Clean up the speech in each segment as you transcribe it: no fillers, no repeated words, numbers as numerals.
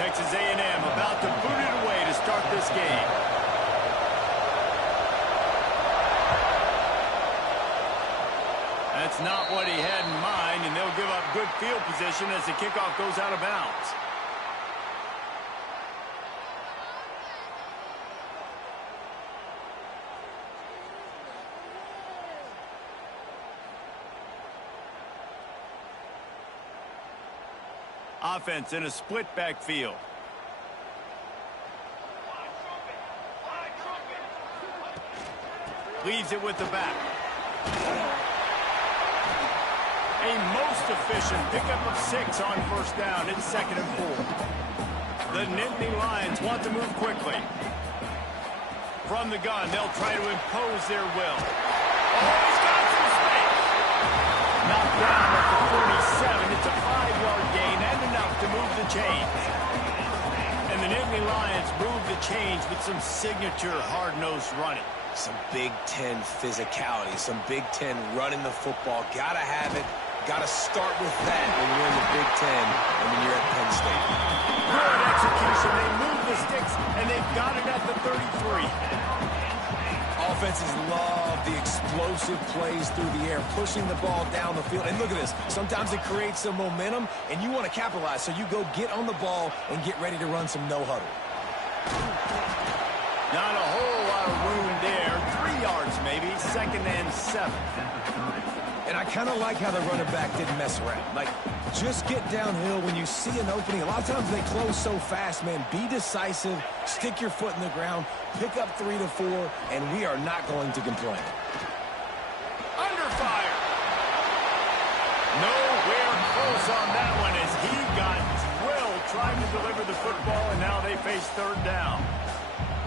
Texas A&M about to boot it away to start this game. That's not what he had in mind, and they'll give up good field position as the kickoff goes out of bounds. Offense in a split backfield. Leaves it with the back. A most efficient pickup of 6 on first down. It's 2nd and 4. The Nittany Lions want to move quickly. From the gun, they'll try to impose their will. Oh, he's got some space. Knocked down at the 47. It's a 5-yard gain and enough to move the chains. And the Nittany Lions move the chains with some signature hard-nosed running. Some Big Ten physicality, some Big Ten running the football. Gotta have it. Gotta start with that when you're in the Big Ten and when you're at Penn State. Good execution. They move the sticks, and they've got it at the 33. Offenses love the explosive plays through the air, pushing the ball down the field. And look at this. Sometimes it creates some momentum, and you want to capitalize. So you go get on the ball and get ready to run some no-huddle. Not a whole lot of room there. 3 yards maybe. 2nd and 7. And I kind of like how the running back didn't mess around. Like, just get downhill when you see an opening. A lot of times they close so fast, man. Be decisive. Stick your foot in the ground. Pick up 3 to 4, and we are not going to complain. Under fire. Nowhere close on that one as he got drilled trying to deliver the football, and now they face 3rd down.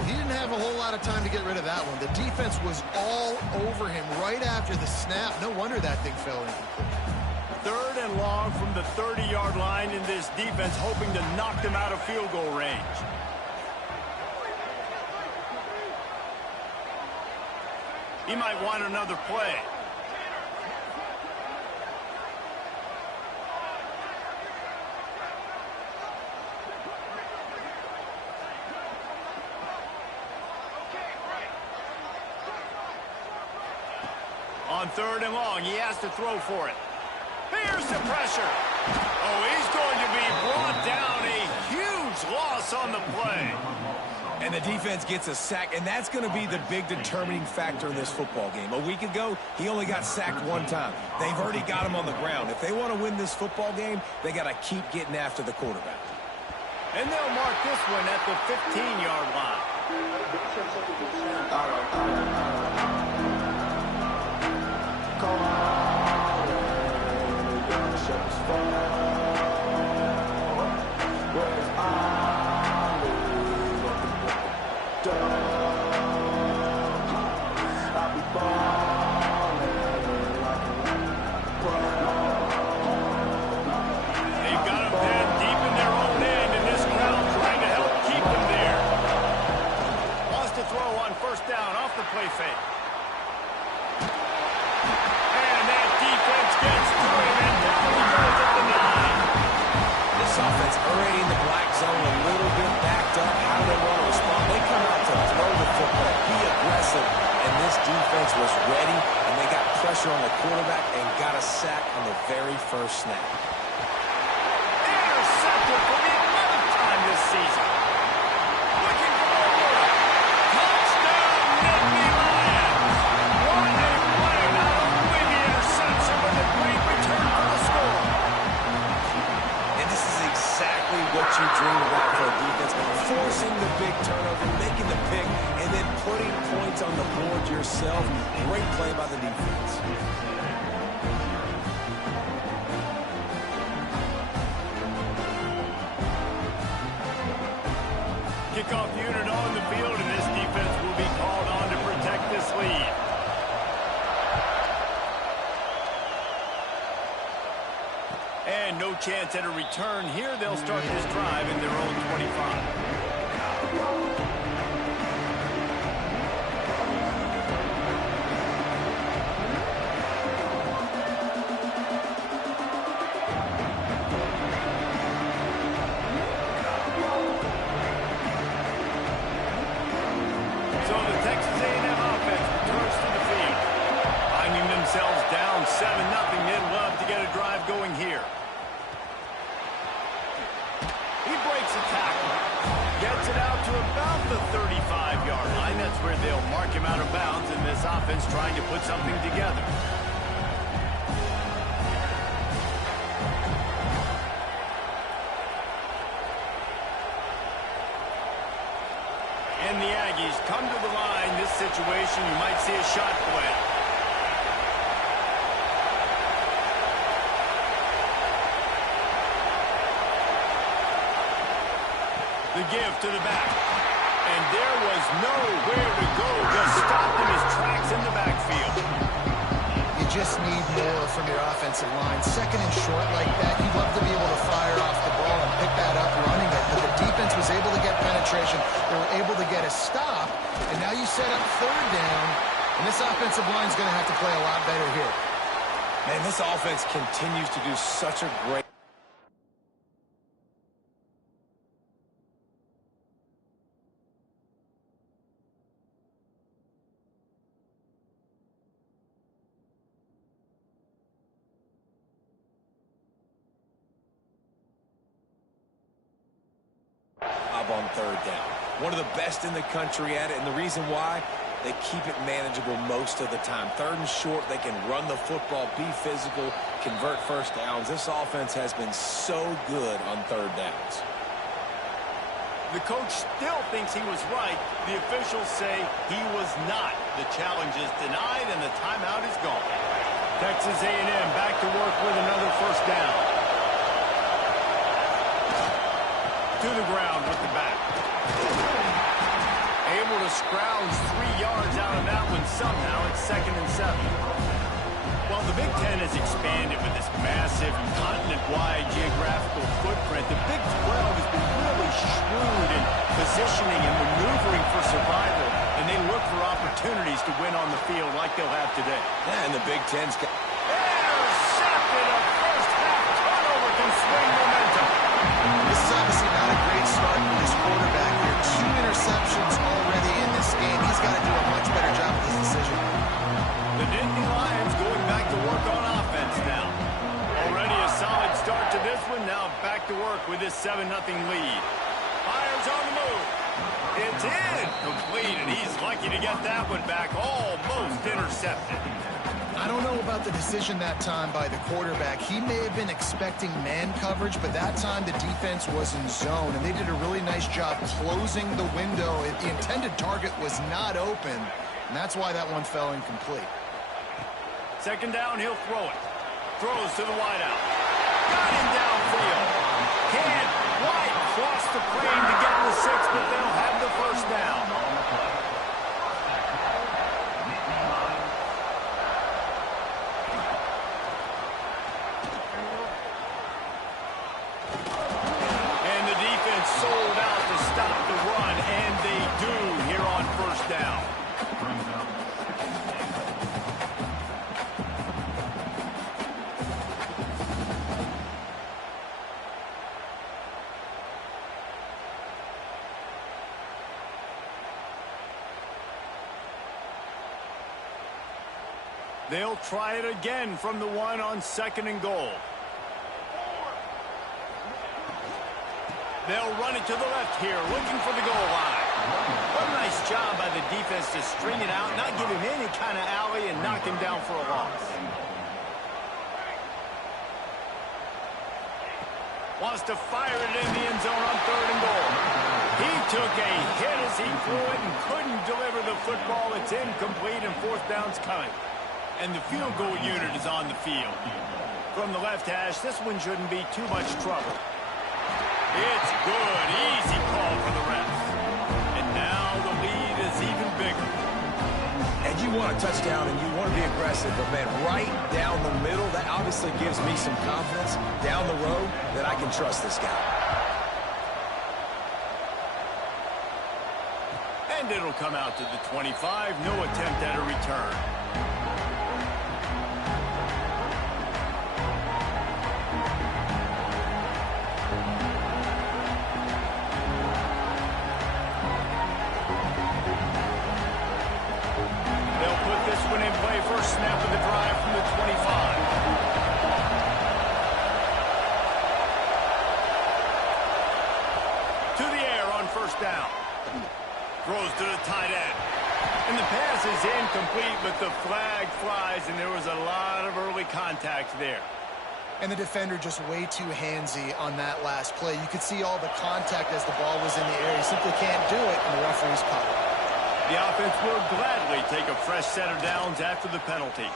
He didn't have a whole lot of time to get rid of that one. The defense was all over him right after the snap. No wonder that thing fell incomplete. 3rd and long from the 30-yard line, in this defense hoping to knock them out of field goal range. He might want another play. On 3rd and long, he has to throw for it. Here's the pressure. Oh, he's going to be brought down. A huge loss on the play. And the defense gets a sack, and that's going to be the big determining factor in this football game. A week ago, he only got sacked 1 time. They've already got him on the ground. If they want to win this football game, they got to keep getting after the quarterback. And they'll mark this one at the 15-yard line. Play fake. And that defense gets through him, and down he goes at the 9. This offense already in the black zone, a little bit backed up. How do they want to respond? They come out to throw the football, be aggressive, and this defense was ready, and they got pressure on the quarterback and got a sack on the very first snap. Intercepted for the 11th time this season. Looking for more. Touchdown, Nittany Lions. What a play. Not only the interception, but a great return for the score. And this is exactly what you dream about for a defense. Forcing the big turnover, making the pick, and then putting points on the board yourself. Great play by the defense. Kickoff unit on the field, and this defense will be called on to protect this lead. And no chance at a return here. They'll start this drive in their own 25. 7-0. They'd love to get a drive going here. He breaks a tackle. Gets it out to about the 35-yard line. That's where they'll mark him out of bounds, and this offense trying to put something together. And the Aggies come to the line. This situation, you might see a shot play. The give to the back. And there was nowhere to go. Just stopped in his tracks in the backfield. You just need more from your offensive line. Second and short like that, you'd love to be able to fire off the ball and pick that up running it. But the defense was able to get penetration. They were able to get a stop. And now you set up third down. And this offensive line is going to have to play a lot better here. Man, this offense continues to do such a great... on third down. One of the best in the country at it, and the reason why, they keep it manageable most of the time. Third and short, they can run the football, be physical, convert first downs. This offense has been so good on third downs. The coach still thinks he was right. The officials say he was not. The challenge is denied, and the timeout is gone. Texas A&M back to work with another first down. To the ground with the back. Able to scrounge 3 yards out of that one somehow. It's 2nd and 7. While the Big Ten has expanded with this massive continent-wide geographical footprint, the Big 12 has been really shrewd in positioning and maneuvering for survival, and they look for opportunities to win on the field like they'll have today. Yeah, and the Big Ten's got... Intercepted. A first-half turnover can swing momentum. This is obviously not a great start for this quarterback here. 2 interceptions already in this game. He's got to do a much better job with this decision. The Nittany Lions going back to work on offense now. Already a solid start to this one. Now back to work with this 7-0 lead. Fires on the move. It's in. Complete, and he's lucky to get that one back. Almost intercepted. I don't know about the decision that time by the quarterback. He may have been expecting man coverage, but that time the defense was in zone, and they did a really nice job closing the window. The intended target was not open, and that's why that one fell incomplete. Second down, he'll throw it. Throws to the wideout. Got him downfield. Can't quite cross the plane to get the 6, but they'll have the first down. Sold out to stop the run, and they do here on first down. They'll try it again from the 1 on 2nd and goal. They'll run it to the left here, looking for the goal line. What a nice job by the defense to string it out, not give him any kind of alley, and knock him down for a loss. Wants to fire it in the end zone on 3rd and goal. He took a hit as he threw it and couldn't deliver the football. It's incomplete, and 4th down's coming. And the field goal unit is on the field. From the left hash, this one shouldn't be too much trouble. It's good. Easy call for the refs. And now the lead is even bigger. And you want a touchdown and you want to be aggressive, but man, right down the middle, that obviously gives me some confidence down the road that I can trust this guy. And it'll come out to the 25. No attempt at a return. Snap of the drive from the 25. complete, but the flag flies, and there was a lot of early contact there. And the defender just way too handsy on that last play. You could see all the contact as the ball was in the air. He simply can't do it, and the referee's caught it. The offense will gladly take a fresh set of downs after the penalty.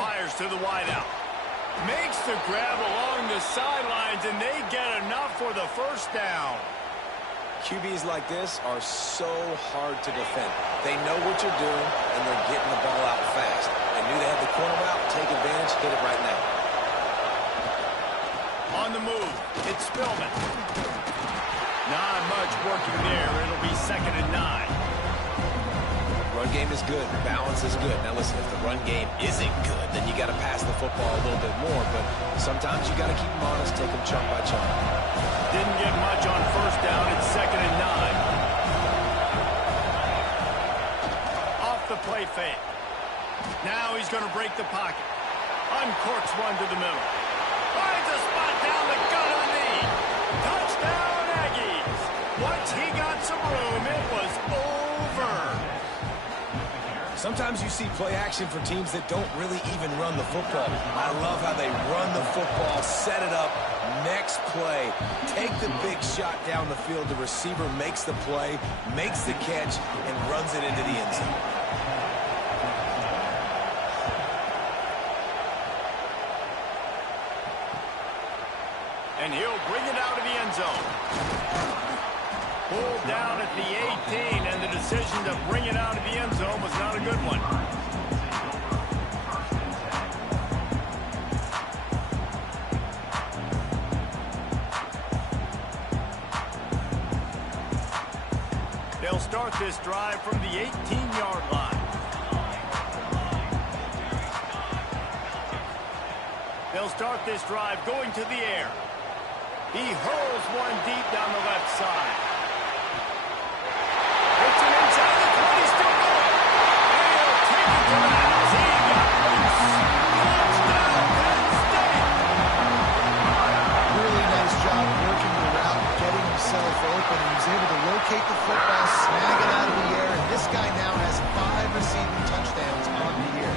Fires to the wideout. Makes the grab along the sidelines, and they get enough for the first down. QBs like this are so hard to defend. They know what you're doing, and they're getting the ball out fast. They knew they had the corner route, take advantage, hit it right now. On the move, it's Spillman. Not much working there. It'll be 2nd and 9. Run game is good. Balance is good. Now listen, if the run game isn't good, then you got to pass the football a little bit more. But sometimes you got to keep them honest, take them chunk by chunk. Didn't get much on first down. It's 2nd and 9. Off the play fake. Now he's going to break the pocket. Uncorks one to the middle. Finds a spot down the gut on knee. Touchdown, Aggies. Once he got some room, it was over. Sometimes you see play action for teams that don't really even run the football. I love how they run the football, set it up, next play, take the big shot down the field. The receiver makes the play, makes the catch, and runs it into the end zone. And he'll bring it out of the end zone. Pulled down at the 18, and the decision to bring it out of the end zone was not a good one. They'll start this drive from the 18-yard line. They'll start this drive going to the air. He hurls one deep down the left side. Hits him inside the 20, still going. And he'll take it to the house. He got loose. Touchdown, Penn State. Really nice job working the route, getting himself open. He was able to locate the football, snag it out of the air, and this guy now has 5 receiving touchdowns on the year.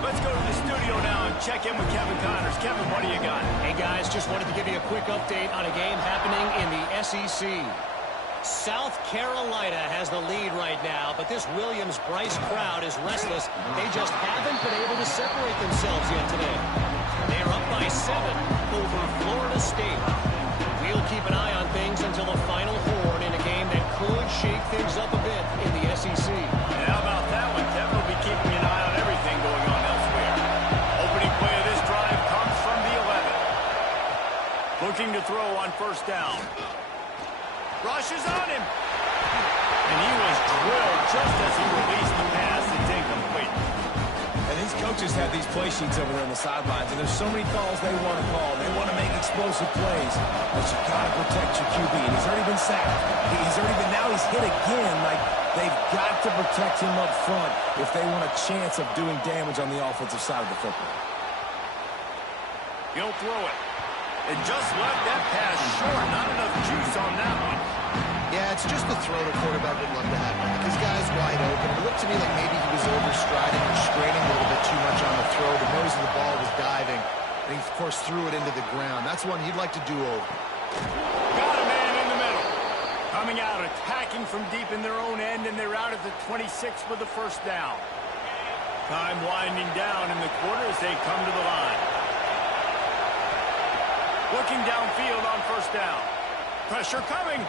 Let's go to the studio now and check in with Kevin Connors. Kevin, what do you got? Hey, guys, just wanted to give you a quick update on a game happening in the SEC. South Carolina has the lead right now, but this Williams-Brice crowd is restless. They just haven't been able to separate themselves yet today. They are up by 7 over Florida State. We'll keep an eye on things until the final horn in a game that could shake things up a bit in the SEC. And how about that one? Kevin will be keeping an eye on everything going on elsewhere. Opening play of this drive comes from the 11. Looking to throw on first down. Rushes on him. And he was drilled just as he released the pass. It's incomplete. And these coaches have these play sheets over there on the sidelines, and there's so many calls they want to call. They want to make explosive plays, but you got to protect your QB. And he's already been sacked. Now he's hit again. Like, they've got to protect him up front if they want a chance of doing damage on the offensive side of the football. He'll throw it. And just left that pass short. Not enough juice on that one. Yeah, it's just the throw the quarterback would love to have. This guy's wide open. It looked to me like maybe he was overstriding or straining a little bit too much on the throw. The nose of the ball was diving. And he, of course, threw it into the ground. That's one he'd like to do over. Got a man in the middle. Coming out, attacking from deep in their own end, and they're out at the 26 with the first down. Time winding down in the quarter as they come to the line. Looking downfield on first down. Pressure coming.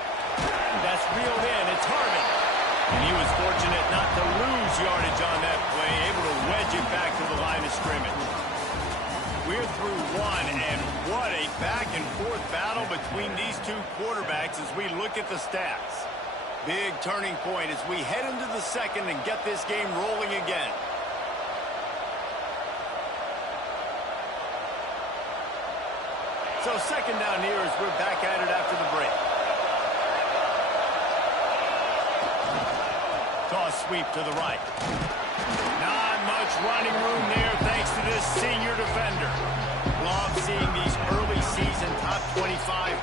That's reeled in. It's Harvin. And he was fortunate not to lose yardage on that play, able to wedge it back to the line of scrimmage. We're through one, and what a back-and-forth battle between these two quarterbacks as we look at the stats. Big turning point as we head into the second and get this game rolling again. So second down here as we're back at it after the break. Toss sweep to the right. Not much running room there thanks to this senior defender. Love seeing these early season top 25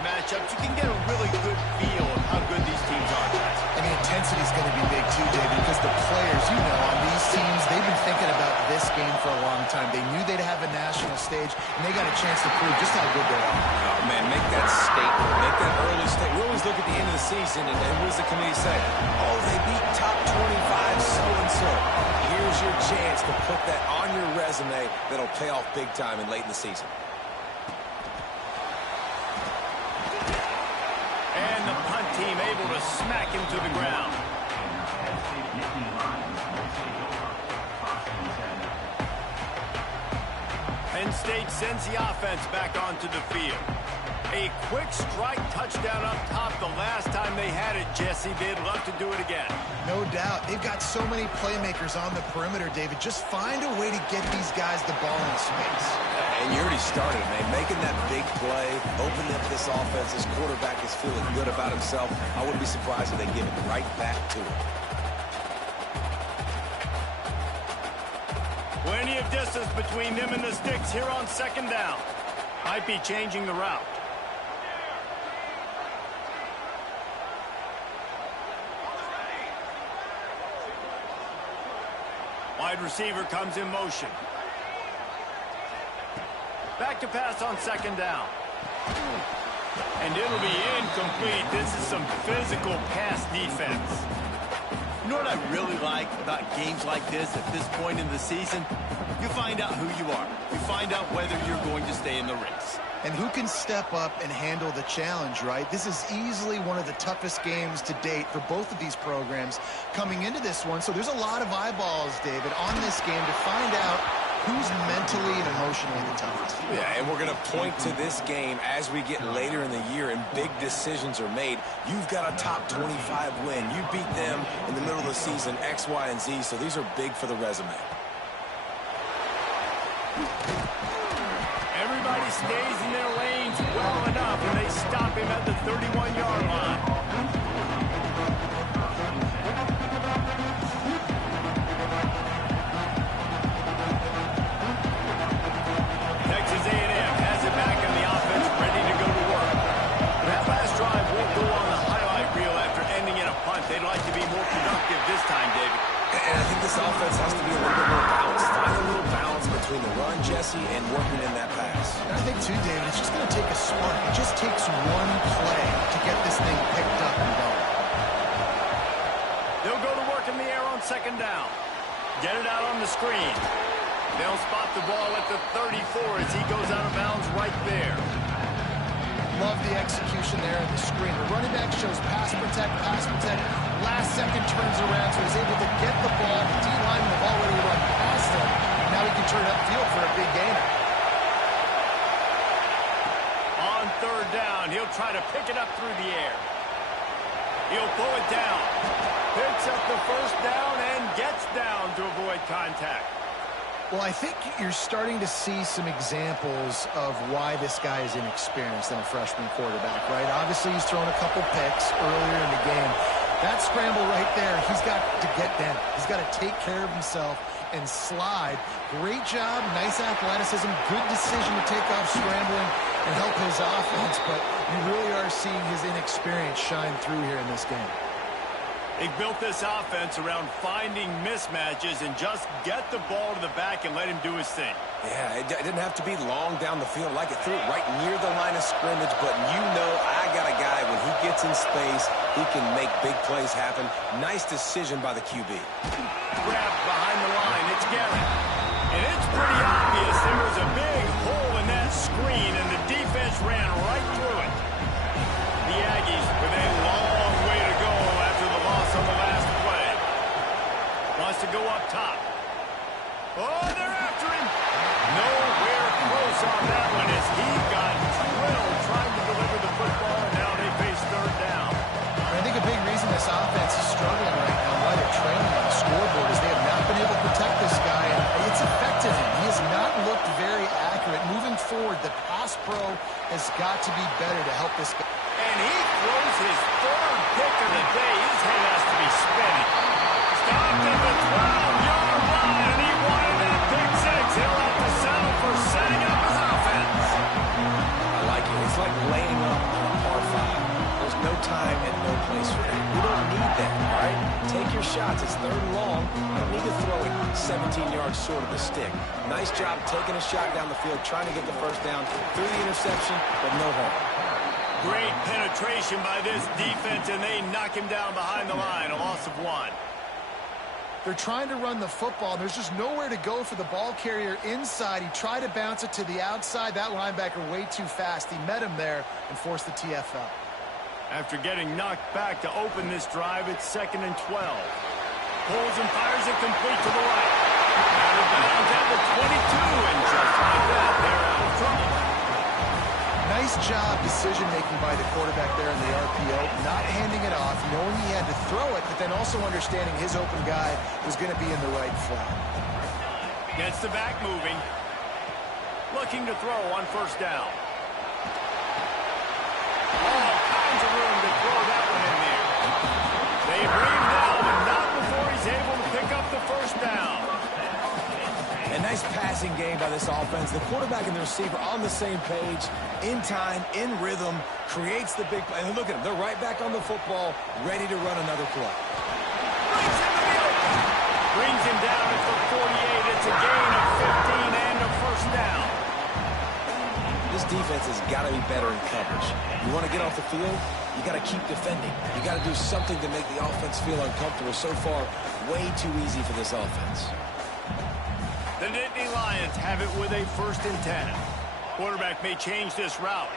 matchups. You can get a really good feel of how good these teams are. And the intensity is going to be big too, David, because the players, you know, on these teams, they they've been thinking about this game for a long time. They knew they'd have a national stage, and they got a chance to prove just how good they are. Oh, man, make that statement. Make that early statement. We always look at the end of the season, and what does the committee say? Oh, they beat top 25 so-and-so. Here's your chance to put that on your resume that'll pay off big time and late in the season. And the punt team able to smack him to the ground. Penn State sends the offense back onto the field. A quick strike touchdown up top the last time they had it, Jesse. They'd love to do it again. No doubt. They've got so many playmakers on the perimeter, David. Just find a way to get these guys the ball in space. And you already started, man. Making that big play, opening up this offense. This quarterback is feeling good about himself. I wouldn't be surprised if they give it right back to him. Plenty of distance between them and the sticks here on second down. Might be changing the route. Wide receiver comes in motion. Back to pass on second down. And it'll be incomplete. This is some physical pass defense. You know what I really like about games like this at this point in the season? You find out who you are. You find out whether you're going to stay in the race. And who can step up and handle the challenge, right? This is easily one of the toughest games to date for both of these programs coming into this one. So there's a lot of eyeballs, David, on this game to find out who's mentally and emotionally the toughest. Yeah, and we're going to point to this game as we get later in the year and big decisions are made. You've got a top 25 win. You beat them in the middle of the season, X, Y, and Z, so these are big for the resume. Everybody stays in their lanes well enough, and they stop him at the 31-yard line. Texas A&M has it back in the offense, ready to go to work. That last drive won't go on the highlight reel after ending in a punt. They'd like to be more productive this time, David. And I think this offense has to be a little bit more balanced. Find a little balance between the run, Jesse, and working in that pass. And I think, too, David, it's just going to take a spark. It just takes one play to get this thing picked up and going. They'll go to work in the air on second down. Get it out on the screen. They'll spot the ball at the 34 as he goes out of bounds right there. Love the execution there in the screen. The running back shows pass protect, pass protect. Last second turns around, so he's able to get the ball. The D-linemen have already run past him. Now he can turn upfield for a big gainer. On third down, he'll try to pick it up through the air. He'll pull it down. Picks up the first down and gets down to avoid contact. Well, I think you're starting to see some examples of why this guy is inexperienced than a freshman quarterback, right? Obviously, he's thrown a couple picks earlier in the game. That scramble right there, he's got to get down. He's got to take care of himself and slide. Great job, nice athleticism, good decision to take off scrambling and help his offense, but you really are seeing his inexperience shine through here in this game. They built this offense around finding mismatches and just get the ball to the back and let him do his thing. Yeah, it didn't have to be long down the field. Like it threw it right near the line of scrimmage, but you know I got a guy, when he gets in space, he can make big plays happen. Nice decision by the QB. Grabbed behind the line. It's Garrett. And it's pretty obvious there was a big hole in that screen, and the defense ran right through it. The Aggies with a long way to go after the loss on the last play. Wants to go up top. Oh, they're after him. Nowhere close on that one as he got drilled trying to deliver the football, and now they face third down. I think a big reason this offense is struggling right now, why they're trailing on the scoreboard, is they have not been able to protect this guy, and it's affected him. He has not looked very accurate. Moving forward, the pass pro has got to be better to help this guy. And he throws his third pick of the day. His head has to be spinning. Stopped at the 12-yard line, and he wanted that pick six. He'll have to settle for setting up his offense. I like it. It's like laying up on a par 5. There's no time and no place for that. We don't need that, all right? Take your shots. It's 3rd and long. You don't need to throw it 17 yards short of the stick. Nice job taking a shot down the field, trying to get the first down through the interception, but no harm. Great penetration by this defense, and they knock him down behind the line. A loss of 1. They're trying to run the football. There's just nowhere to go for the ball carrier inside. He tried to bounce it to the outside. That linebacker way too fast. He met him there and forced the TFL. After getting knocked back to open this drive, it's 2nd and 12. Pulls and fires it complete to the right. Out of bounds at the 22, and just like that, they're out of trouble. Nice job decision-making by the quarterback there in the RPO, not handing it off, knowing he had to throw it, but then also understanding his open guy was going to be in the right flat. Gets the back moving. Looking to throw on 1st down. All kinds of room to throw that one in there. They bring him down, but not before he's able to pick up the 1st down. A nice passing game by this offense. The quarterback and the receiver on the same page, in time, in rhythm, creates the big play. And look at them. They're right back on the football, ready to run another play. Brings him down at the 48. It's a gain of 15 and a 1st down. This defense has got to be better in coverage. You want to get off the field, you got to keep defending. You got to do something to make the offense feel uncomfortable. So far, way too easy for this offense. The Nittany Lions have it with a 1st and 10. Quarterback may change this route.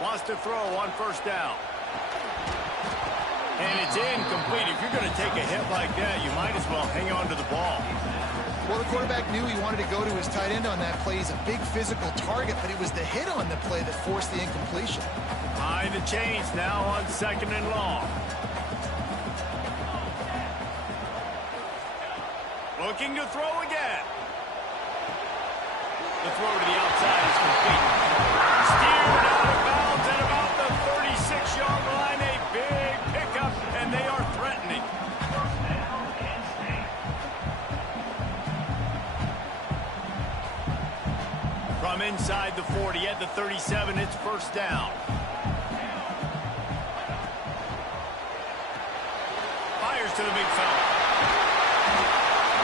Wants to throw on 1st down. And it's incomplete. If you're going to take a hit like that, you might as well hang on to the ball. Well, the quarterback knew he wanted to go to his tight end on that play. He's a big physical target, but it was the hit on the play that forced the incompletion. High the chains now on 2nd and long. Looking to throw again. The throw to the outside is complete. Steered out of bounds at about the 36-yard line. A big pickup, and they are threatening. From inside the 40 at the 37, it's 1st down. Fires to the big fella.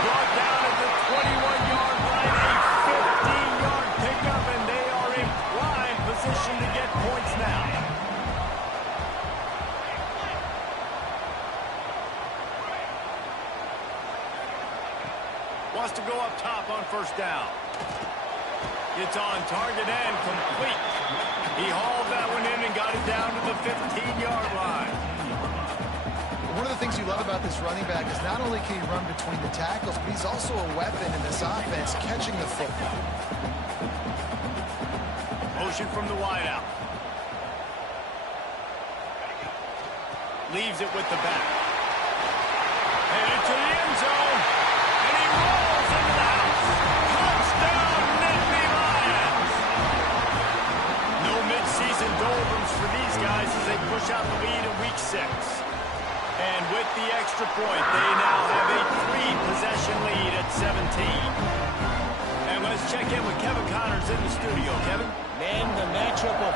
Brought down at the 21-yard line, a 15-yard pickup, and they are in prime position to get points now. Wants to go up top on 1st down. It's on target and complete. He hauled that one in and got it down to the 15-yard line. One of the things you love about this running back is not only can he run between the tackles, but he's also a weapon in this offense, catching the football. Motion from the wideout. Leaves it with the back. Headed to the end zone. And he rolls into the house. Touchdown, Nittany Lions. No midseason doldrums for these guys as they push out the lead in Week 6. And with the extra point, they now have a 3-possession lead at 17. And let's check in with Kevin Connors in the studio. Kevin? Man, the matchup of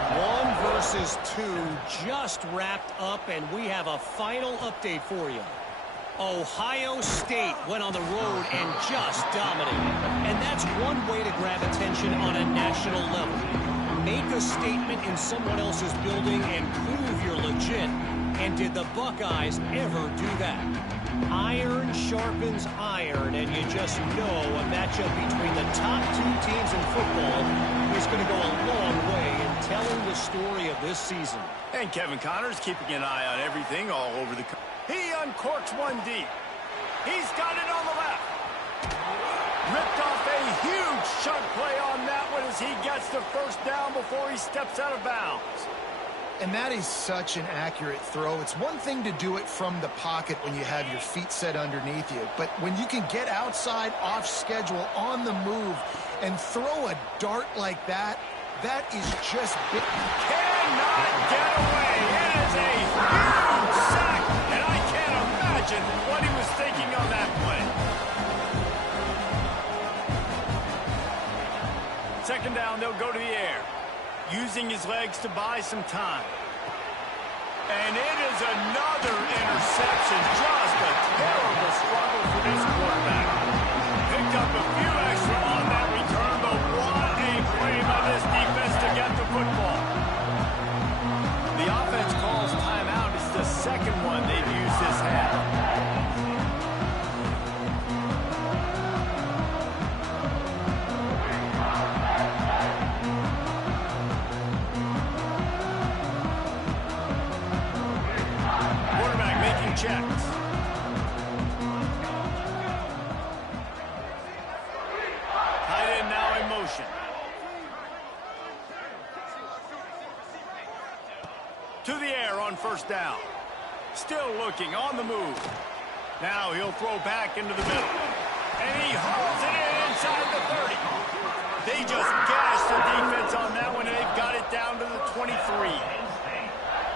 1 versus 2 just wrapped up, and we have a final update for you. Ohio State went on the road and just dominated. And that's one way to grab attention on a national level. Make a statement in someone else's building and prove you're legit. And did the Buckeyes ever do that? Iron sharpens iron, and you just know a matchup between the top 2 teams in football is going to go a long way in telling the story of this season. And Kevin Connors keeping an eye on everything all over the country. He uncorks one deep. He's got it on the left. Ripped off a huge chunk play on that one as he gets the 1st down before he steps out of bounds. And that is such an accurate throw. It's one thing to do it from the pocket when you have your feet set underneath you, but when you can get outside, off schedule, on the move, and throw a dart like that, that is just big. Cannot get away. It is a huge sack, and I can't imagine what he was thinking on that play. 2nd down, they'll go to the air. Using his legs to buy some time. And it is another interception. Just a terrible struggle for this quarterback. Picked up a few extra on that return, but what a play by this defense to get the football. The offense calls timeout. It's the second one they've used this half. Checks. Tight end now in motion. To the air on first down. Still looking on the move. Now he'll throw back into the middle. And he hauls it in inside the 30. They just gashed the defense on that one, and they've got it down to the 23.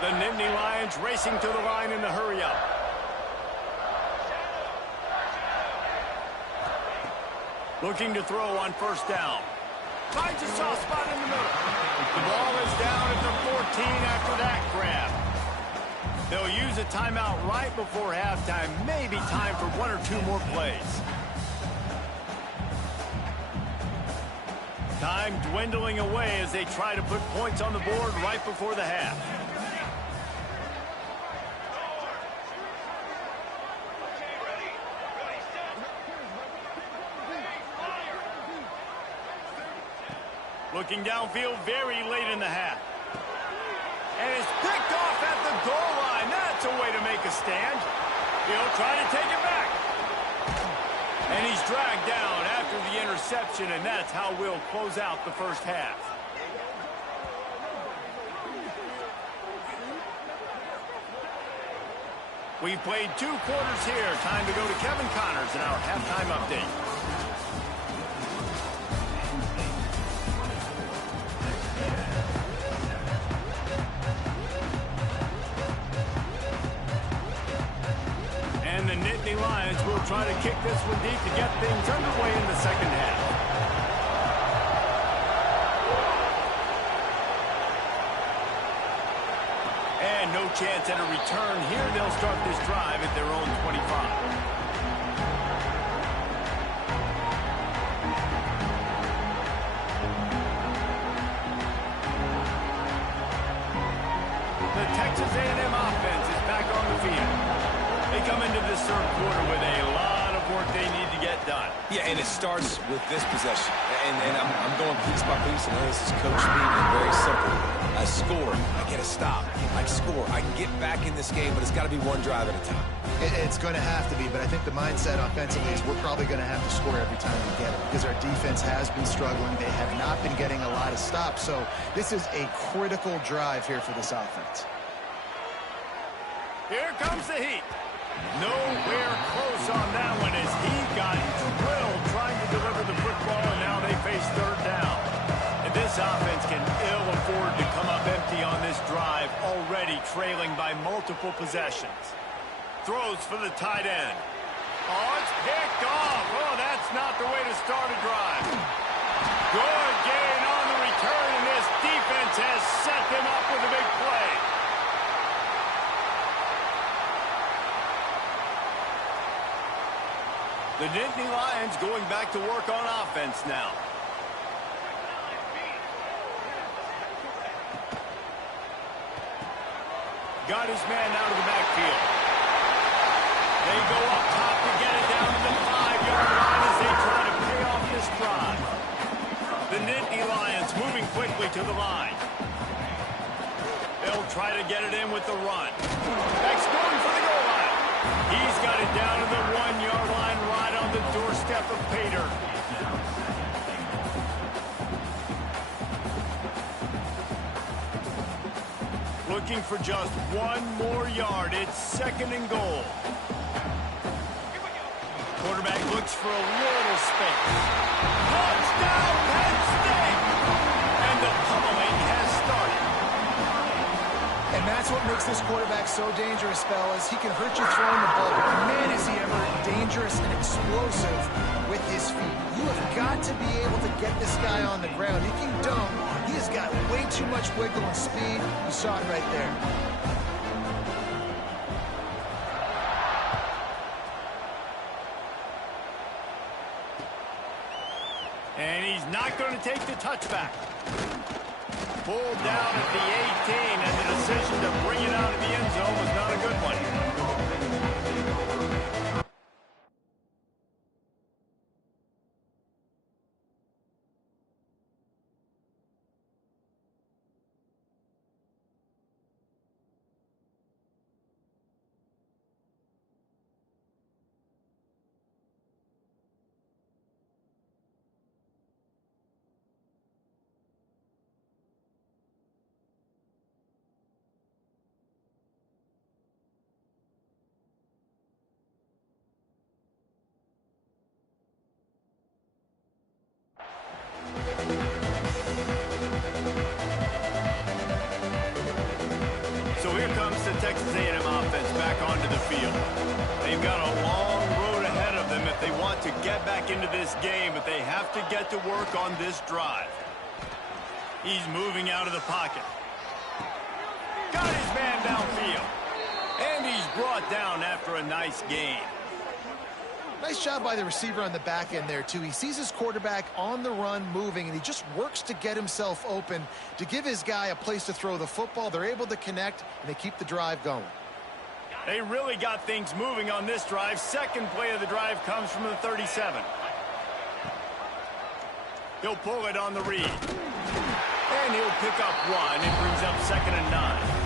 The Nittany Lions racing to the line in the hurry-up. Looking to throw on first down. Finds a soft spot in the middle. The ball is down at the 14 after that grab. They'll use a timeout right before halftime. Maybe time for one or two more plays. Time dwindling away as they try to put points on the board right before the half. Looking downfield very late in the half. And it's picked off at the goal line. That's a way to make a stand. He'll try to take it back. And he's dragged down after the interception, and that's how we'll close out the first half. We've played 2 quarters here. Time to go to Kevin Connors in our halftime update. And the Nittany Lions will try to kick this one deep to get things underway in the second half. And no chance at a return here. They'll start this drive at their own 25. The Texas A&M offense is back on the field. They come into this third quarter with a lot of work they need to get done. Yeah, and it starts with this possession. And I'm going piece by piece, and this is coach speaking. Very simple. I score. I get a stop. I score. I can get back in this game, but it's got to be one drive at a time. It's going to have to be, but I think the mindset offensively is we're probably going to have to score every time we get it because our defense has been struggling. They have not been getting a lot of stops, so this is a critical drive here for this offense. Here comes the heat. Nowhere close on that one as he got drilled trying to deliver the football, and now they face third down. And this offense can ill afford to come up empty on this drive, already trailing by multiple possessions. Throws for the tight end. Oh, it's picked off. Oh, that's not the way to start a drive. Good gain on the return, and this defense has set them up with a big play. The Nittany Lions going back to work on offense now. Got his man out of the backfield. They go up top to get it down to the 5-yard line as they try to pay off this drive. The Nittany Lions moving quickly to the line. They'll try to get it in with the run. Beck's going for the goal line. He's got it down to the 1-yard line right on the doorstep of Pater. Looking for just one more yard. It's second and goal. Quarterback looks for a little space. Touchdown, Penn State! And the pummeling has started. And that's what makes this quarterback so dangerous, fellas. He can hurt you throwing the ball, but man, is he ever dangerous and explosive with his feet. You have got to be able to get this guy on the ground. If you don't, he has got way too much wiggle and speed. You saw it right there. not going to take the touchback. Pulled down at the 18, and the decision to bring it out of the end zone was not a good one. So here comes the Texas A&M offense back onto the field. They've got a long road ahead of them if they want to get back into this game, but they have to get to work on this drive. He's moving out of the pocket. Got his man downfield. And he's brought down after a nice gain. Nice job by the receiver on the back end there, too. He sees his quarterback on the run moving, and he just works to get himself open to give his guy a place to throw the football. They're able to connect, and they keep the drive going. They really got things moving on this drive. Second play of the drive comes from the 37. He'll pull it on the read. And he'll pick up one. It brings up 2nd and 9.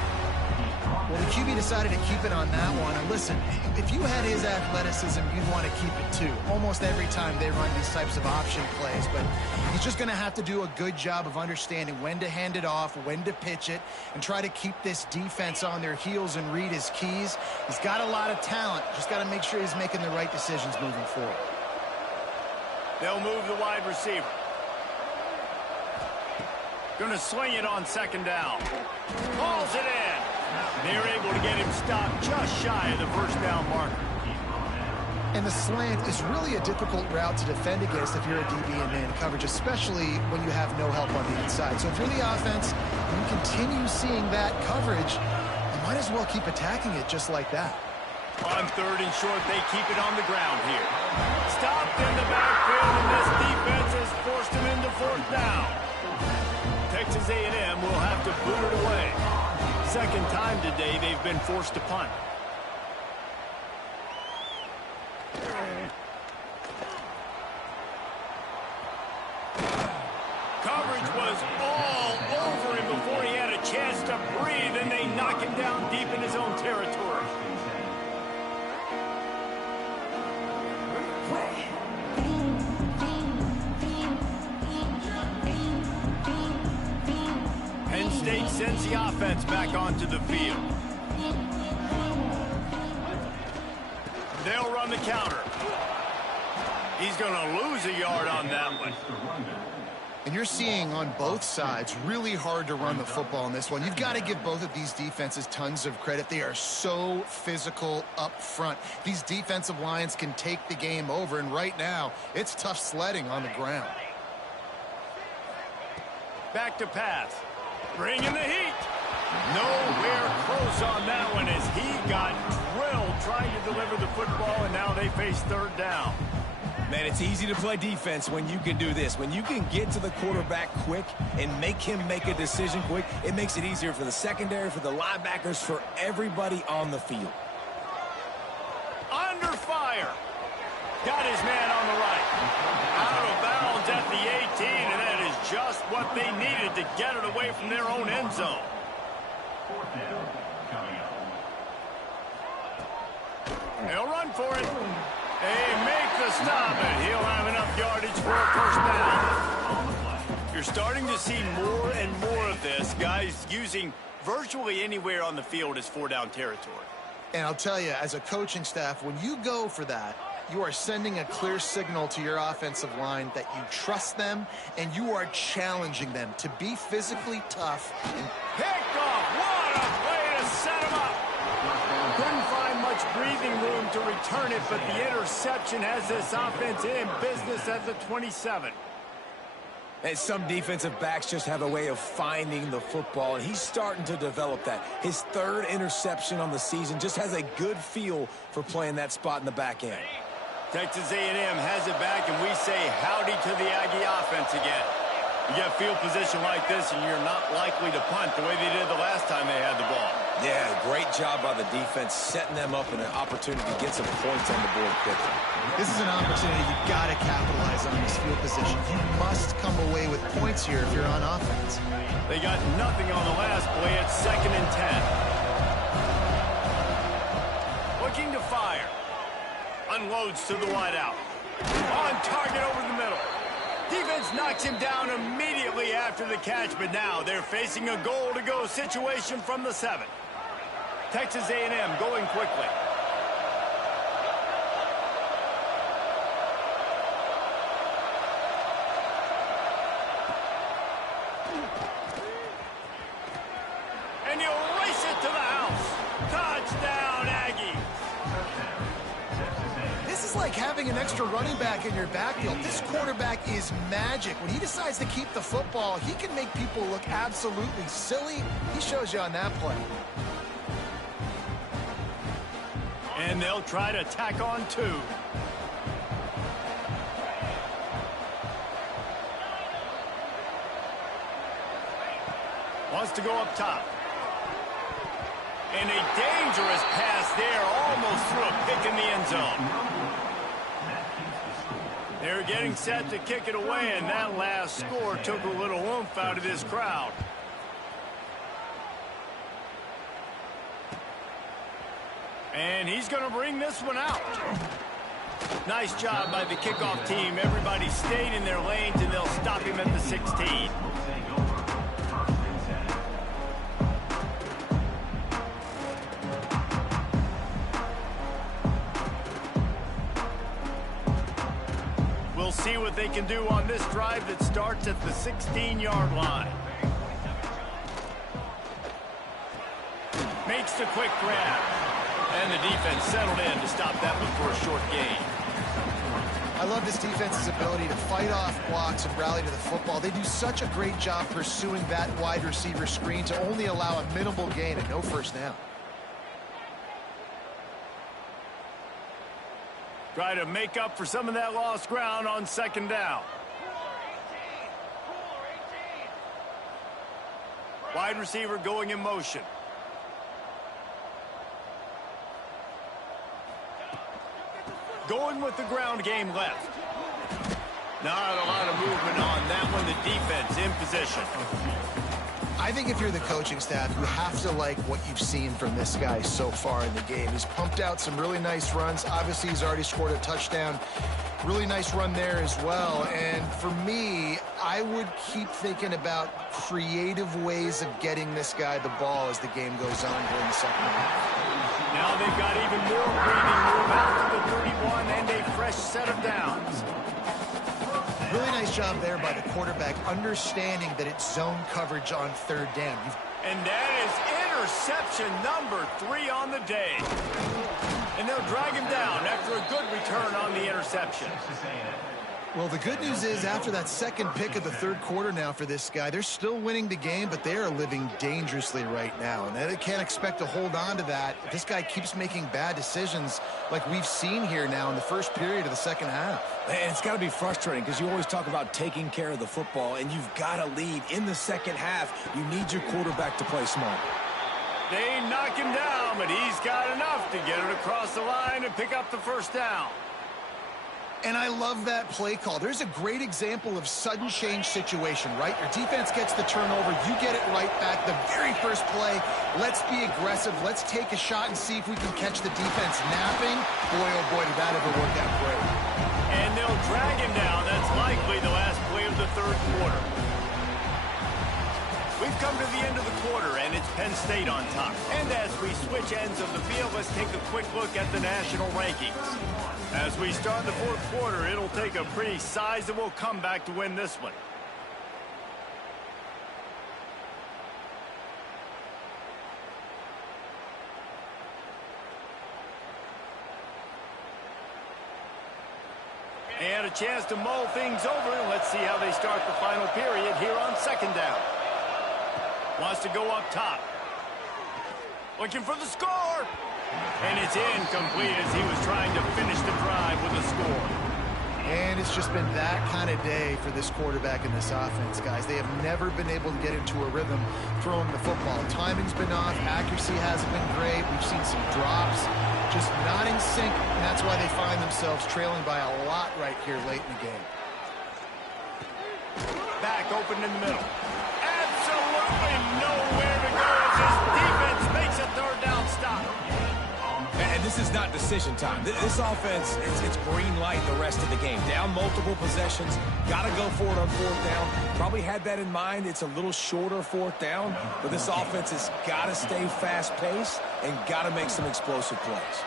Well, the QB decided to keep it on that one. And listen, if you had his athleticism, you'd want to keep it too. Almost every time they run these types of option plays. But he's just going to have to do a good job of understanding when to hand it off, when to pitch it, and try to keep this defense on their heels and read his keys. He's got a lot of talent. Just got to make sure he's making the right decisions moving forward. They'll move the wide receiver. Going to sling it on 2nd down. Hauls it in. They're able to get him stopped just shy of the 1st down marker. And the slant is really a difficult route to defend against if you're a DB in man coverage, especially when you have no help on the inside. So if you're the offense and you continue seeing that coverage, you might as well keep attacking it just like that. On 3rd and short, they keep it on the ground here. Stopped in the backfield, and this defense has forced him into 4th down. Texas A&M will have to boot it away. Second time today they've been forced to punt. Coverage was all over him before he had a chance to breathe, and they knock him down deep in his own territory. Penn State sends the offense back onto the field. They'll run the counter. He's going to lose a yard on that one. And you're seeing on both sides really hard to run the football in this one. You've got to give both of these defenses tons of credit. They are so physical up front. These defensive lines can take the game over, and right now it's tough sledding on the ground. Back to pass. Bringing the heat. Nowhere close on that one as he got drilled trying to deliver the football, and now they face 3rd down. Man, it's easy to play defense when you can do this. When you can get to the quarterback quick and make him make a decision quick, it makes it easier for the secondary, for the linebackers, for everybody on the field. Under fire. Got his man on the right. Out of bounds at the 18, and that is just what they needed to get it away from their own end zone. They'll run for it. They make the stop, and he'll have enough yardage for a 1st down. You're starting to see more and more of this, guys using virtually anywhere on the field as 4-down territory. And I'll tell you, as a coaching staff, when you go for that, you are sending a clear signal to your offensive line that you trust them and you are challenging them to be physically tough. And picked off. What a play to set him up. Couldn't find much breathing room to return it, but the interception has this offense in business at the 27. And some defensive backs just have a way of finding the football, and he's starting to develop that. His 3rd interception on the season, just has a good feel for playing that spot in the back end. Texas A&M has it back, and we say howdy to the Aggie offense again. You get field position like this, and you're not likely to punt the way they did the last time they had the ball. Yeah, great job by the defense, setting them up in an opportunity to get some points on the board quickly. This is an opportunity you've got to capitalize on this field position. You must come away with points here if you're on offense. They got nothing on the last play. It's 2nd and 10. Looking to fire. Unloads to the wideout. On target over the middle. Defense knocks him down immediately after the catch, but now they're facing a goal-to-go situation from the 7. Texas A&M going quickly. And he'll race it to the house. Touchdown, Aggie. This is like having an extra running back in your backfield. This quarterback is magic. When he decides to keep the football, he can make people look absolutely silly. He shows you on that play. And they'll try to tack on 2. Wants to go up top. And a dangerous pass there, almost threw a pick in the end zone. They're getting set to kick it away, and that last score took a little oomph out of this crowd. And he's going to bring this one out. Nice job by the kickoff team. Everybody stayed in their lanes, and they'll stop him at the 16. We'll see what they can do on this drive that starts at the 16-yard line. Makes the quick grab. And the defense settled in to stop that one for a short gain. I love this defense's ability to fight off blocks and rally to the football. They do such a great job pursuing that wide receiver screen to only allow a minimal gain and no first down. Try to make up for some of that lost ground on 2nd down. Wide receiver going in motion. Going with the ground game left. Not a lot of movement on that one. The defense in position. I think if you're the coaching staff, you have to like what you've seen from this guy so far in the game. He's pumped out some really nice runs. Obviously, he's already scored a touchdown. Really nice run there as well. And for me, I would keep thinking about creative ways of getting this guy the ball as the game goes on here in the second half. Now they've got even more breathing room out to the 31 and a fresh set of downs. Really nice job there by the quarterback, understanding that it's zone coverage on 3rd down. And that is interception number 3 on the day. And they'll drag him down after a good return on the interception. Well, the good news is after that second pick of the 3rd quarter now for this guy, they're still winning the game, but they are living dangerously right now. And they can't expect to hold on to that. This guy keeps making bad decisions like we've seen here now in the first period of the second half. And it's got to be frustrating because you always talk about taking care of the football, and you've got to lead in the second half. You need your quarterback to play smart. They knock him down, but he's got enough to get it across the line and pick up the first down. And I love that play call. There's a great example of sudden change situation, right? Your defense gets the turnover. You get it right back. The very first play, let's be aggressive. Let's take a shot and see if we can catch the defense napping. Boy, oh boy, did that ever work out great. And they'll drag him down. That's likely the last play of the 3rd quarter. We've come to the end of the quarter, and it's Penn State on top. And as we switch ends of the field, let's take a quick look at the national rankings. As we start the 4th quarter, it'll take a pretty sizable comeback to win this one. And a chance to mull things over. Let's see how they start the final period here on 2nd down. Wants to go up top. Looking for the score. And it's incomplete as he was trying to finish the drive with a score. And it's just been that kind of day for this quarterback and this offense, guys. They have never been able to get into a rhythm throwing the football. Timing's been off. Accuracy hasn't been great. We've seen some drops, just not in sync, and that's why they find themselves trailing by a lot right here late in the game. Back open in the middle. Absolutely nowhere to go as his defense makes a third down stop. And this is not decision time. This offense, it's green light the rest of the game. Down multiple possessions, got to go for it on fourth down. Probably had that in mind. It's a little shorter fourth down, but this offense has got to stay fast-paced and got to make some explosive plays.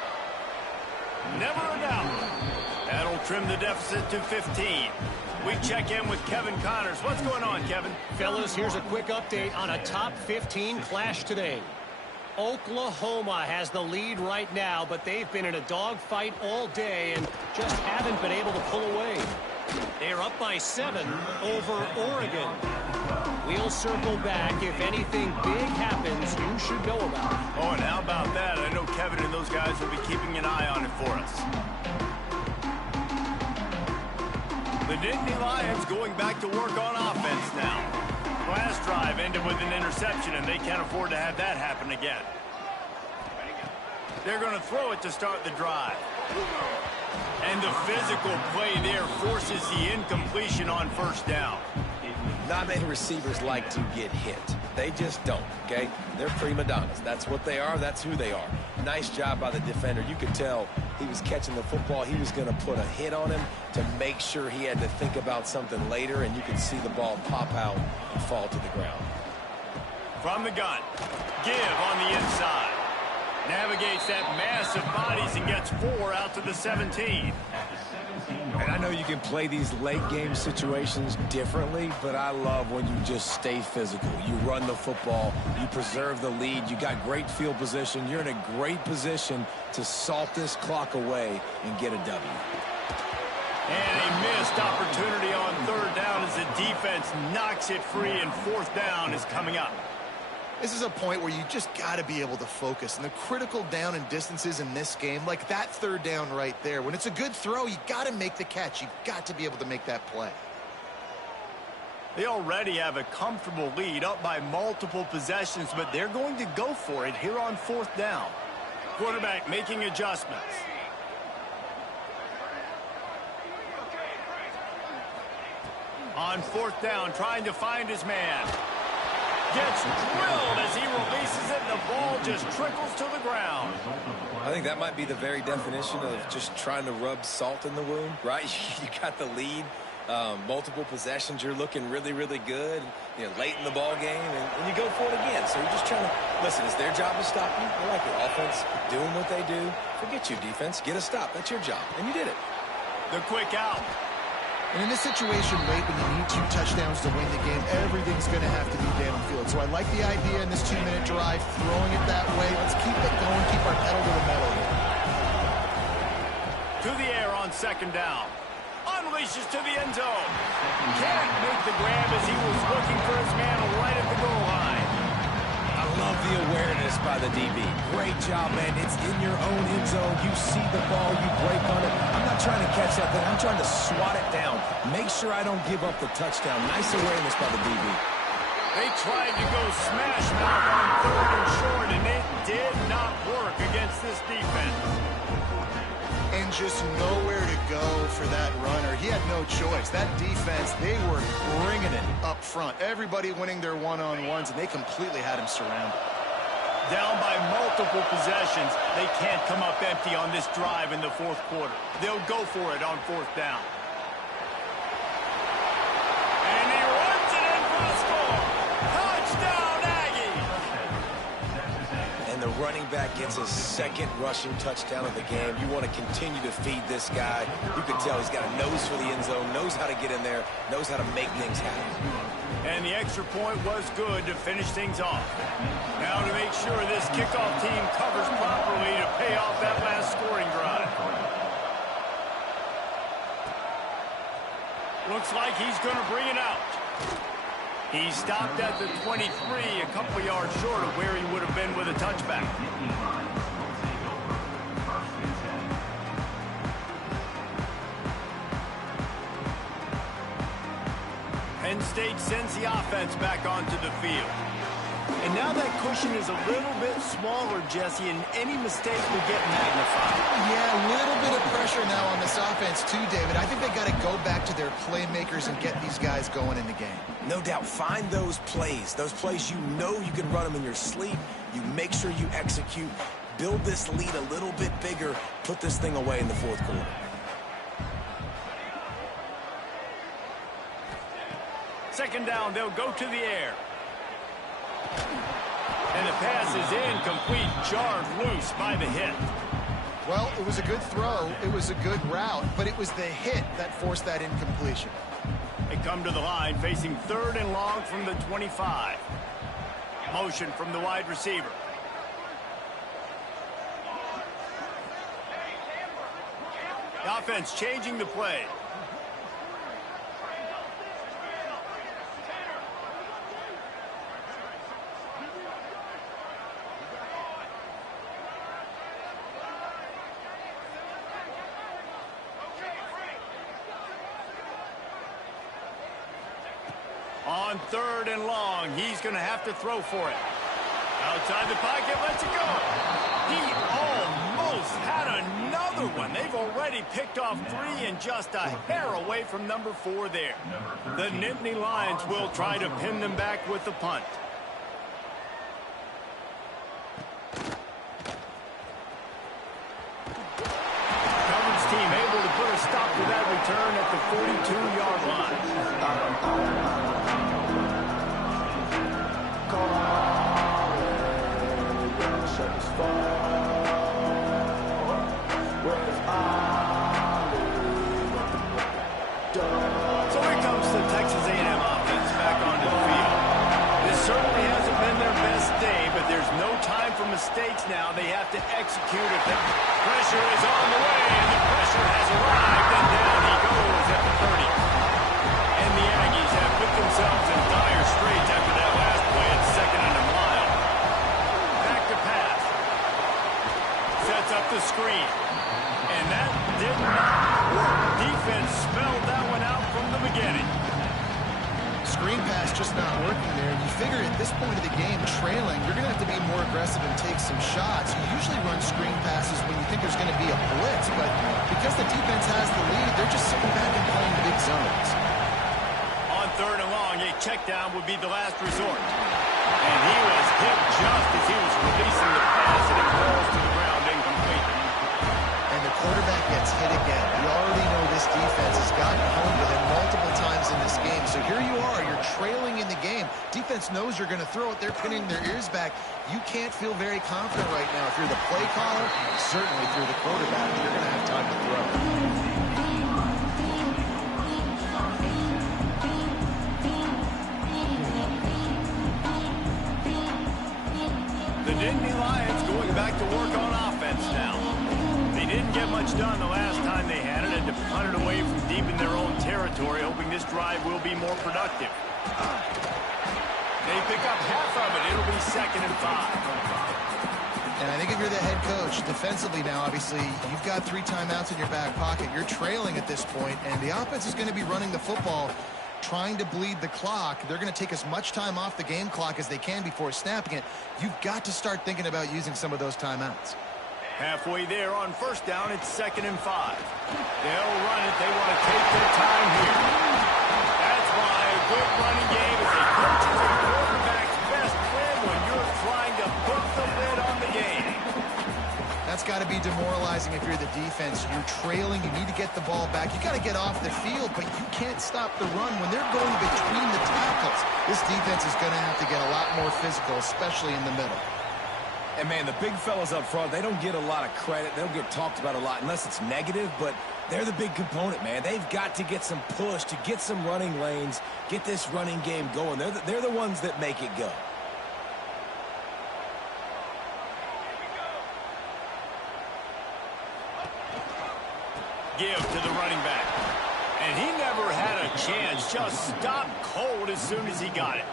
Never a doubt. That'll trim the deficit to 15. We check in with Kevin Connors. What's going on, Kevin? Fellas, here's a quick update on a top 15 clash today. Oklahoma has the lead right now, but they've been in a dogfight all day and just haven't been able to pull away. They're up by 7 over Oregon. We'll circle back. If anything big happens, you should know about it. Oh, and how about that? I know Kevin and those guys will be keeping an eye on it for us. The Nittany Lions going back to work on offense now. Last drive ended with an interception, and they can't afford to have that happen again. They're going to throw it to start the drive. And the physical play there forces the incompletion on first down. Not many receivers like to get hit. They just don't, okay? They're prima donnas. That's what they are. That's who they are. Nice job by the defender. You could tell he was catching the football. He was going to put a hit on him to make sure he had to think about something later, and you could see the ball pop out and fall to the ground. From the gun. Give on the inside. Navigates that mass of bodies and gets 4 out to the 17. And I know you can play these late-game situations differently, but I love when you just stay physical. You run the football, you preserve the lead, you got great field position, you're in a great position to salt this clock away and get a W. And a missed opportunity on third down as the defense knocks it free, and fourth down is coming up. This is a point where you just got to be able to focus. And the critical down and distances in this game, like that third down right there, when it's a good throw, you got to make the catch. You've got to be able to make that play. They already have a comfortable lead up by multiple possessions, but they're going to go for it here on fourth down. Quarterback making adjustments. On fourth down, trying to find his man. Gets drilled as he releases it, and the ball just trickles to the ground. I think that might be the very definition of just trying to rub salt in the wound, right? You got the lead, multiple possessions, you're looking really, really good, you know, late in the ball game, and you go for it again. So you're just trying to, listen, it's their job to stop you. I like it. Offense, doing what they do. Forget you, defense. Get a stop. That's your job, and you did it. The quick out. And in this situation late when you need 2 touchdowns to win the game, everything's going to have to be downfield. So I like the idea in this 2-minute drive, throwing it that way. Let's keep it going, keep our pedal to the metal here. To the air on second down. Unleashes to the end zone. Can't make the grab as he was looking for his man right at the goal line. I love the awareness by the DB. Great job, man. It's in your own end zone. You see the ball, you break on it. I'm not trying to catch that thing. I'm trying to swat it down. Make sure I don't give up the touchdown. Nice awareness by the DB. They tried to go smash mouth on third and short, and it did not work against this defense. And just nowhere to go for that runner. He had no choice. That defense, they were bringing it up front. Everybody winning their one-on-ones, and they completely had him surrounded. Down by multiple possessions, they can't come up empty on this drive in the fourth quarter. They'll go for it on fourth down. And he runs it in for a score. Touchdown, Aggie! And the running back gets his second rushing touchdown of the game. You want to continue to feed this guy. You can tell he's got a nose for the end zone, knows how to get in there, knows how to make things happen. And the extra point was good to finish things off. Now to make sure this kickoff team covers properly to pay off that last scoring drive. Looks like he's going to bring it out. He stopped at the 23, a couple yards short of where he would have been with a touchback. mistake sends the offense back onto the field. And now that cushion is a little bit smaller, Jesse, and any mistake will get magnified. Yeah, a little bit of pressure now on this offense too, David. I think they got to go back to their playmakers and get these guys going in the game. No doubt, find those plays you know you can run them in your sleep. You make sure you execute. Build this lead a little bit bigger. Put this thing away in the fourth quarter. Second down, they'll go to the air. And the pass is incomplete, jarred loose by the hit. Well, it was a good throw. It was a good route, but it was the hit that forced that incompletion. They come to the line facing 3rd and long from the 25. Motion from the wide receiver. The offense changing the play. On 3rd and long, he's going to have to throw for it. Outside the pocket, lets it go. He almost had another one. They've already picked off 3 and just a hair away from number 4 there. The Nittany Lions will try to pin them back with the punt. Coverage team able to put a stop to that return at the 42-yard line. So here comes the Texas A&M offense back onto the field. This certainly hasn't been their best day, but there's no time for mistakes now. They have to execute it. The pressure is on the way, and the pressure has arrived, and down he goes at the 30. And the Aggies have put themselves in dire straits after that last play at 2nd and a mile. Back to pass. Sets up the screen. And that did not work. Defense spelled that one out from the beginning. Screen pass just not working there. You figure at this point of the game, trailing, you're going to have to be more aggressive and take some shots. You usually run screen passes when you think there's going to be a blitz, but because the defense has the lead, they're just sitting back and playing big zones. On 3rd and long, a check down would be the last resort. And he was hit just as he was releasing the pass, and it falls to the ground incomplete. And the quarterback gets hit again. We already know this defense has gotten home with him multiple times in this game. So here you are, you're trailing in the game. Defense knows you're going to throw it. They're pinning their ears back. You can't feel very confident right now. If you're the play caller, certainly if you're the quarterback, you're going to have time to throw. The Nittany Lions going back to work on offense now. They didn't get much done the last time they had it, and to punt it away from deep in their own territory, hoping this drive will be more productive. They pick up half of it. It'll be 2nd and 5. And I think if you're the head coach, defensively now, obviously, you've got 3 timeouts in your back pocket. You're trailing at this point, and the offense is going to be running the football, trying to bleed the clock. They're going to take as much time off the game clock as they can before snapping it. You've got to start thinking about using some of those timeouts. Halfway there on 1st down, it's 2nd and 5. They'll run it. They want to take their time here. That's why a good running game is a coach's and quarterback's best friend when you're trying to put the lid on the game. That's got to be demoralizing if you're the defense. You're trailing. You need to get the ball back. You got to get off the field, but you can't stop the run when they're going between the tackles. This defense is going to have to get a lot more physical, especially in the middle. And, man, the big fellas up front, they don't get a lot of credit. They don't get talked about a lot unless it's negative, but they're the big component, man. They've got to get some push, to get some running lanes, get this running game going. They're the ones that make it go. Give to the running back. And he never had a chance. Just stopped cold as soon as he got it.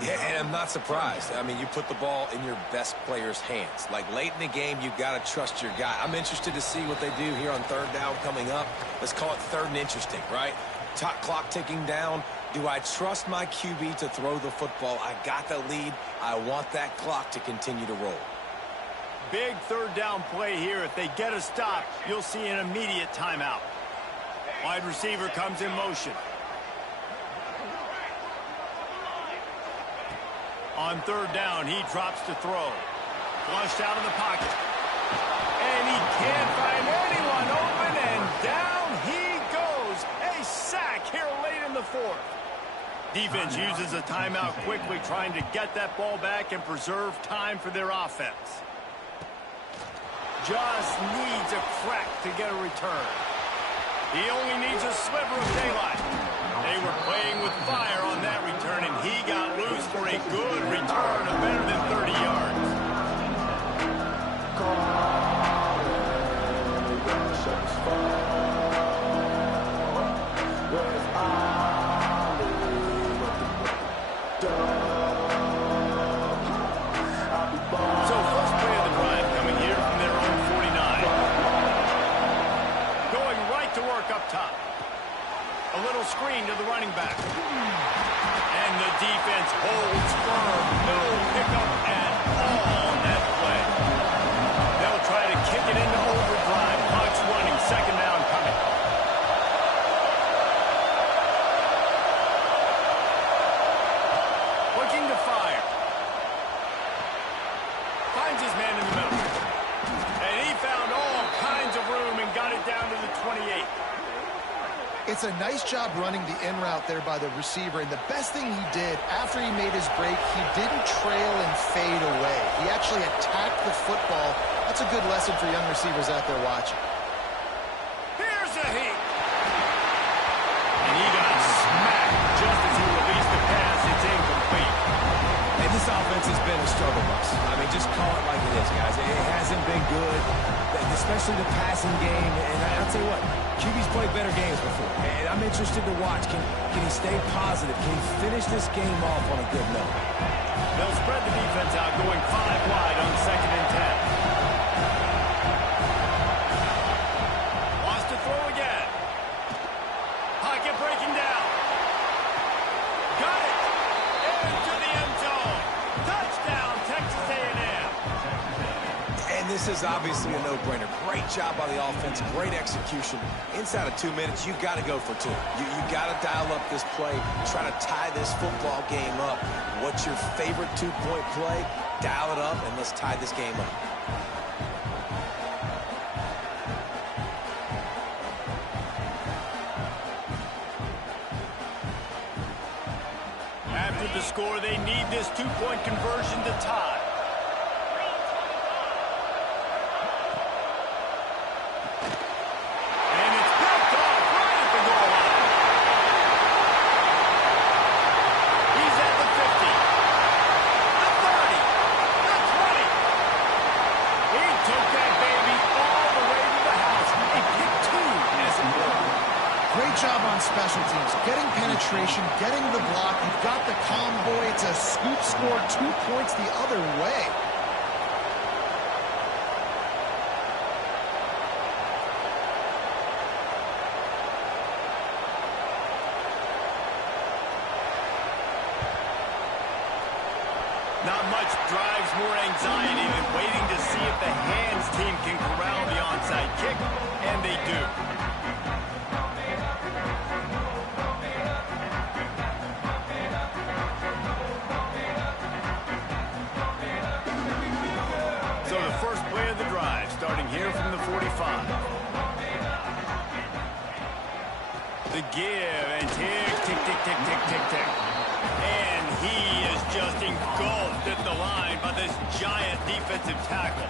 Yeah, and I'm not surprised. I mean, you put the ball in your best player's hands. Like, late in the game, you've got to trust your guy. I'm interested to see what they do here on 3rd down coming up. Let's call it 3rd and interesting, right? Clock ticking down. Do I trust my QB to throw the football? I got the lead. I want that clock to continue to roll. Big third down play here. If they get a stop, you'll see an immediate timeout. Wide receiver comes in motion. On third down, he drops to throw. Flushed out of the pocket. And he can't find anyone open, and down he goes. A sack here late in the fourth. Defense uses a timeout quickly, trying to get that ball back and preserve time for their offense. Just needs a crack to get a return. He only needs a sliver of daylight. They were playing with fire on that return, and he got loose for a good return of better than 30 yards. So first play of the drive coming here from their own 49. Going right to work up top. A little screen to the running back. And the defense holds firm. No pickup at all on that play. They'll try to kick it into overdrive. Clock's running. Second down coming. Looking to fire. Finds his man in the middle. And he found all kinds of room and got it down to the 28. It's a nice job running the in route there by the receiver, and the best thing he did after he made his break, he didn't trail and fade away. He actually attacked the football. That's a good lesson for young receivers out there watching. Here's a heat. And he got smacked just as he released the pass. It's incomplete. And this offense has been a struggle bus. I mean, just call it like it is, guys. It hasn't been good, especially the passing game. And I'll tell you what, QB's played better games before. And I'm interested to watch. Can he stay positive? Can he finish this game off on a good note? They'll spread the defense out, going 5 wide on 2nd and 10. Wants to throw again. Pocket breaking down. Got it. Into the end zone. Touchdown, Texas A&M. And this is obviously a no-brainer. Great job by the offense, great execution. Inside of 2 minutes, you got to go for 2. You got to dial up this play, try to tie this football game up. What's your favorite 2-point play? Dial it up, and let's tie this game up. After the score, they need this 2-point conversion to tie. And it's picked off right at the goal line. He's at the 50, the 30, the 20. He took that baby all the way to the house. A pick 2 as it were. Great job on special teams. Getting penetration, getting the block. You've got the combo. It's a scoop score, 2 points the other way. Not much drives more anxiety than waiting to see if the hands team can corral the onside kick, and they do. So the first play of the drive, starting here from the 45. The give, and tick, tick, tick, tick, tick, tick, tick. And he is just engulfed at the line by this giant defensive tackle.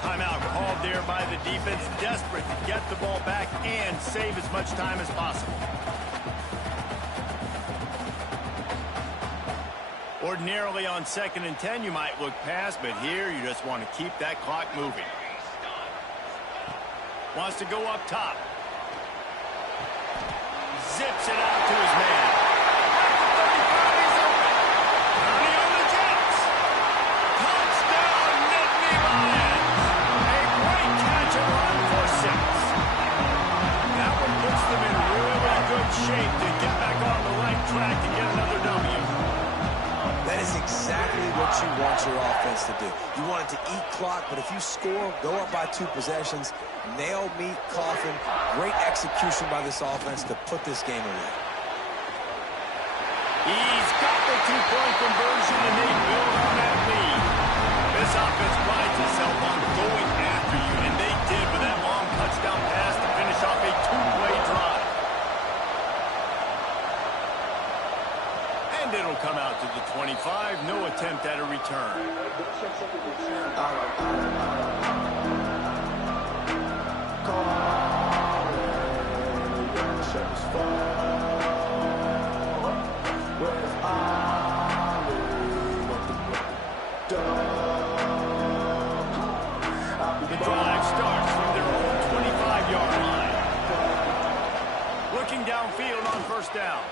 Timeout called there by the defense, desperate to get the ball back and save as much time as possible. Ordinarily on 2nd and 10, you might look past, but here you just want to keep that clock moving. Wants to go up top. Zips it out to his man. At the 35, he's open. 30 on the Jets. Touchdown, Nittany Lions. A great catch and run for 6. That one puts them in really good shape to get back on you want your offense to do. You want it to eat clock, but if you score, go up by 2 possessions, nail, meet, coffin. Great execution by this offense to put this game away. He's got the 2-point conversion, and they build on that lead. This offense prides itself on going after you, and they did with that long touchdown pass to finish off a 2-play drive. And it'll come out to the 25. No attempt at a return. The drive starts from their own 25-yard line. Looking downfield on first down.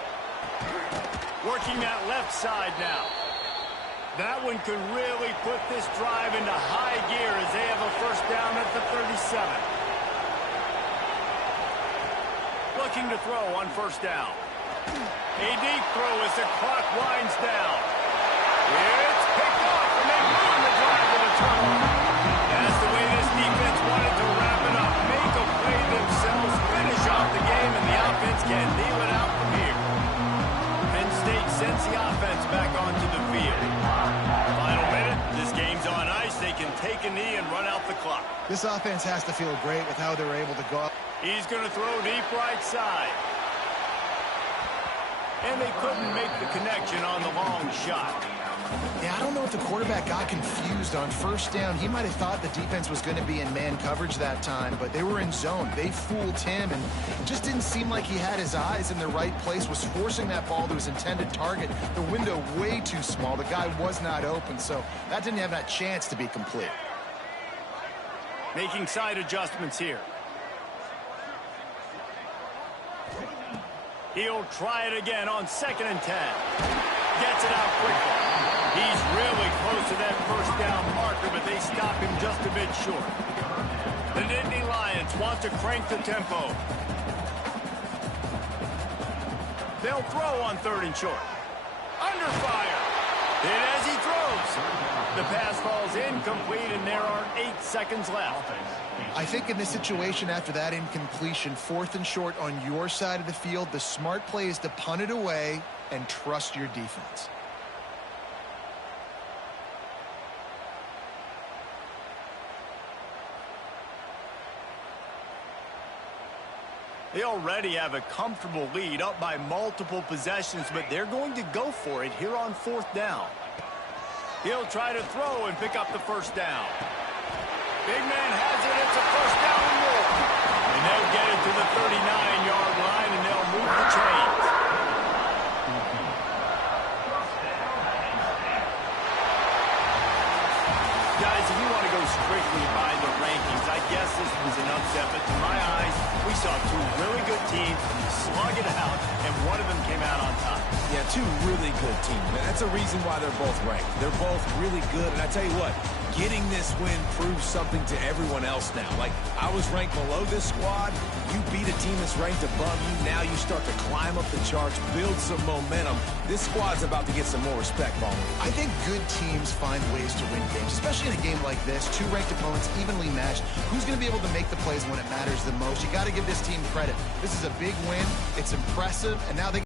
Working that left side now. That one could really put this drive into high gear as they have a first down at the 37. Looking to throw on first down. A deep throw as the clock winds down. It's picked off, and they ruin the drive with a turnover. That's the way this defense wanted to wrap it up. Make a play themselves, finish off the game, and the offense can kneel it out from here. Penn State sends the offense back onto the field. Final minute, this game's on ice. They can take a knee and run out the clock. This offense has to feel great with how they were able to go up. He's going to throw deep right side. And they couldn't make the connection on the long shot. Yeah, I don't know if the quarterback got confused on first down. He might have thought the defense was going to be in man coverage that time, but they were in zone. They fooled him, and it just didn't seem like he had his eyes in the right place, was forcing that ball to his intended target. The window way too small. The guy was not open, so that didn't have that chance to be complete. Making side adjustments here. He'll try it again on 2nd and 10. Gets it out quickly. He's really close to that first down marker, but they stop him just a bit short. The Nittany Lions want to crank the tempo. They'll throw on 3rd and short. Under fire. Hit as he throws. The pass falls incomplete, and there are 8 seconds left. I think in this situation, after that incompletion, 4th and short on your side of the field, the smart play is to punt it away and trust your defense. They already have a comfortable lead, up by multiple possessions, but they're going to go for it here on 4th down. He'll try to throw and pick up the first down. Big man has it. It's a first down and more. And they'll get it to the 39-yard line, and they'll move the chains. Guys, if you want to go strictly by the rankings, I guess this was an upset, but to my eyes, we saw 2 really good teams slug it out, and one of them came out on top. Yeah, 2 really good teams, man. That's a reason why they're both ranked. They're both really good, and I tell you what, getting this win proves something to everyone else now. Like, I was ranked below this squad. You beat a team that's ranked above you. Now you start to climb up the charts, build some momentum. This squad's about to get some more respect, Ballmer. I think good teams find ways to win games, especially in a game like this. 2 ranked opponents evenly matched. Who's going to be able to make the plays when it matters the most? You got to give this team credit. This is a big win. It's impressive, and now they